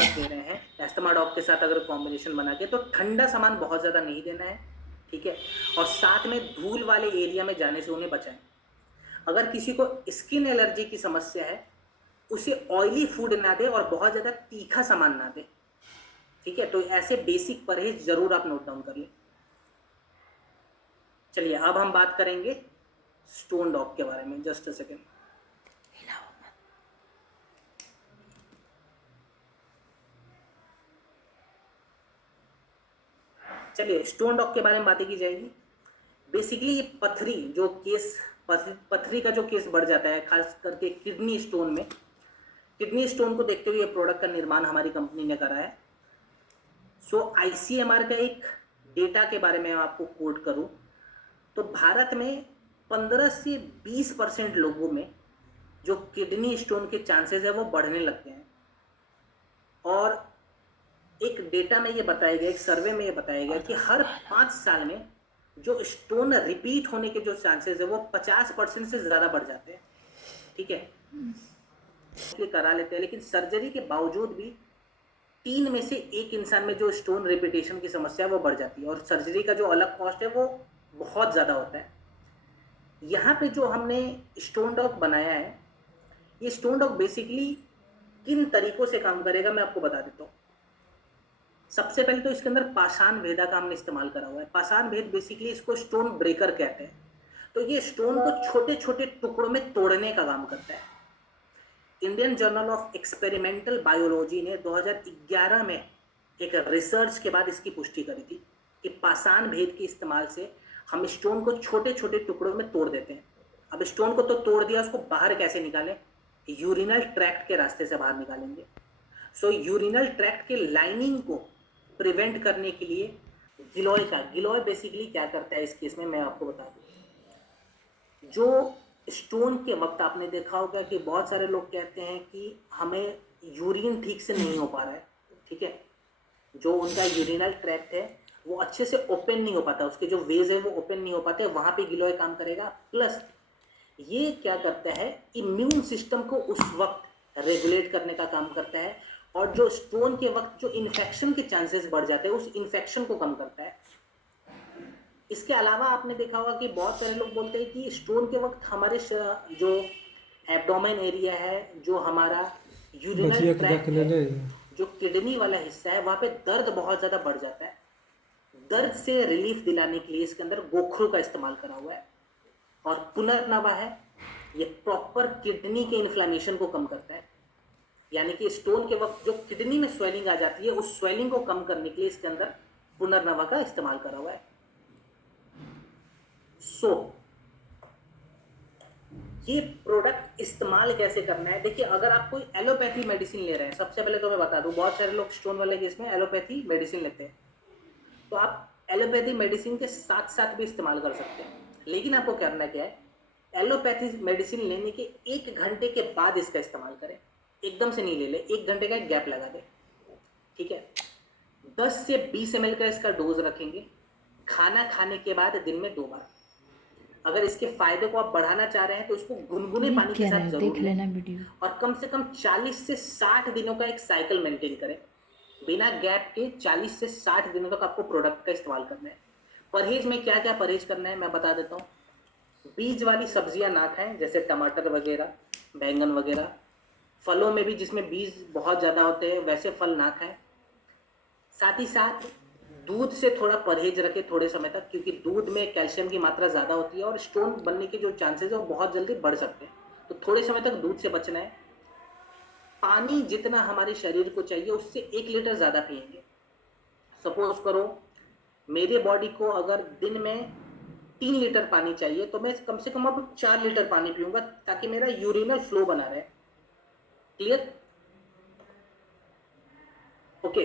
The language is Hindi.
प्रोडक्ट दे रहे हैं एस्टमाडॉग के साथ अगर कॉम्बिनेशन बना के, तो ठंडा सामान बहुत ज़्यादा नहीं देना है, ठीक है। और साथ में धूल वाले एरिया में जाने से उन्हें बचाएं। अगर किसी को स्किन एलर्जी की समस्या है, उसे ऑयली फूड ना दे और बहुत ज़्यादा तीखा सामान ना दे, ठीक है। तो ऐसे बेसिक परहेज जरूर आप नोट डाउन कर लें। चलिए अब हम बात करेंगे स्टोन डॉग के बारे में। Just a second. चलिए स्टोन डॉग के बारे में बातें की जाएगी। बेसिकली ये पथरी जो केस, पथरी का जो केस बढ़ जाता है, खास करके किडनी स्टोन में, किडनी स्टोन को देखते हुए प्रोडक्ट का निर्माण हमारी कंपनी ने करा है। सो आईसीएमआर का एक डेटा के बारे में आपको कोट करूं तो भारत में 15 से 20% लोगों में जो किडनी स्टोन के चांसेस है वो बढ़ने लगते हैं। और एक डेटा में ये बताया गया, एक सर्वे में ये बताया गया कि हर 5 साल में जो स्टोन रिपीट होने के जो चांसेस है वो 50% से ज़्यादा बढ़ जाते हैं, ठीक है। करा लेते हैं, लेकिन सर्जरी के बावजूद भी 3 में से 1 इंसान में जो स्टोन रिपीटेशन की समस्या है वो बढ़ जाती है, और सर्जरी का जो अलग कॉस्ट है वो बहुत ज़्यादा होता है। यहाँ पे जो हमने स्टोन डॉग बनाया है, ये स्टोन डॉग बेसिकली किन तरीकों से काम करेगा मैं आपको बता देता हूँ। सबसे पहले तो इसके अंदर पाषाण भेदा का हमने इस्तेमाल करा हुआ है। पाषाण भेद बेसिकली इसको स्टोन ब्रेकर कहते हैं। तो ये स्टोन को छोटे छोटे टुकड़ों में तोड़ने का काम करता है। Indian journal of experimental biology ने 2011 में एक रिसर्च के बाद इसकी पुष्टि करी थी कि पाषाण भेद के इस्तेमाल से हम स्टोन को छोटे छोटे टुकड़ों में तोड़ देते हैं। अब स्टोन को तो तोड़ दिया, उसको बाहर कैसे निकालें? यूरिनल ट्रैक्ट के रास्ते से बाहर निकालेंगे। सो यूरिनल ट्रैक्ट के लाइनिंग को प्रिवेंट करने के लिए गिलोय बेसिकली क्या करता है इस केस में मैं आपको बता दूं। जो स्टोन के वक्त आपने देखा होगा कि बहुत सारे लोग कहते हैं कि हमें यूरिन ठीक से नहीं हो पा रहा है, ठीक है। जो उनका यूरिनल ट्रैक्ट है वो अच्छे से ओपन नहीं हो पाता, उसके जो वेज है वो ओपन नहीं हो पाते, वहां पे गिलोय काम करेगा। प्लस ये क्या करता है, इम्यून सिस्टम को उस वक्त रेगुलेट करने का काम करता है, और जो स्टोन के वक्त जो इन्फेक्शन के चांसेस बढ़ जाते हैं उस इन्फेक्शन को कम करता है। इसके अलावा आपने देखा होगा कि बहुत सारे लोग बोलते हैं कि स्टोन के वक्त हमारे जो एब्डोमेन एरिया है, जो हमारा यूरिनल ट्रैक्ट है, जो किडनी वाला हिस्सा है, वहां पे दर्द बहुत ज़्यादा बढ़ जाता है। दर्द से रिलीफ दिलाने के लिए इसके अंदर गोखरू का इस्तेमाल करा हुआ है। और पुनर्नवा है, ये प्रॉपर किडनी के इन्फ्लेमेशन को कम करता है। यानी कि स्टोन के वक्त जो किडनी में स्वेलिंग आ जाती है, उस स्वेलिंग को कम करने के लिए इसके अंदर पुनर्नवा का इस्तेमाल करा हुआ है। सो ये प्रोडक्ट इस्तेमाल कैसे करना है? देखिए, अगर आप कोई एलोपैथी मेडिसिन ले रहे हैं, सबसे पहले तो मैं बता दूं, बहुत सारे लोग स्टोन वाले केस में एलोपैथी मेडिसिन लेते हैं, तो आप एलोपैथी मेडिसिन के साथ साथ भी इस्तेमाल कर सकते हैं। लेकिन आपको करना क्या है, एलोपैथी मेडिसिन लेने के 1 घंटे के बाद इसका इस्तेमाल करें। एकदम से नहीं ले ले, 1 घंटे का एक गैप लगा दे, ठीक है। 10 से 20 ml का इसका डोज रखेंगे, खाना खाने के बाद दिन में 2 बार। अगर इसके फायदे को आप बढ़ाना चाह रहे हैं तो इसको गुनगुने पानी के साथ जरूर लें, और कम से कम 40 से 60 दिनों का एक साइकिल मेंटेन करें। बिना गैप के 40 से 60 दिनों तक आपको प्रोडक्ट का इस्तेमाल करना है। परहेज में क्या क्या परहेज करना है मैं बता देता हूँ। बीज वाली सब्जियां ना खाएं, जैसे टमाटर वगैरह, बैंगन वगैरह। फलों में भी जिसमें बीज बहुत ज़्यादा होते हैं वैसे फल ना खाएं। साथ ही साथ दूध से थोड़ा परहेज रखें थोड़े समय तक, क्योंकि दूध में कैल्शियम की मात्रा ज़्यादा होती है और स्टोन बनने के जो चांसेस है वो बहुत जल्दी बढ़ सकते हैं, तो थोड़े समय तक दूध से बचना है। पानी जितना हमारे शरीर को चाहिए उससे 1 लीटर ज़्यादा पिएंगे। सपोज करो मेरे बॉडी को अगर दिन में 3 लीटर पानी चाहिए, तो मैं कम से कम अब 4 लीटर पानी पीऊंगा, ताकि मेरा यूरिनल फ्लो बना रहे। क्लियर? ओके।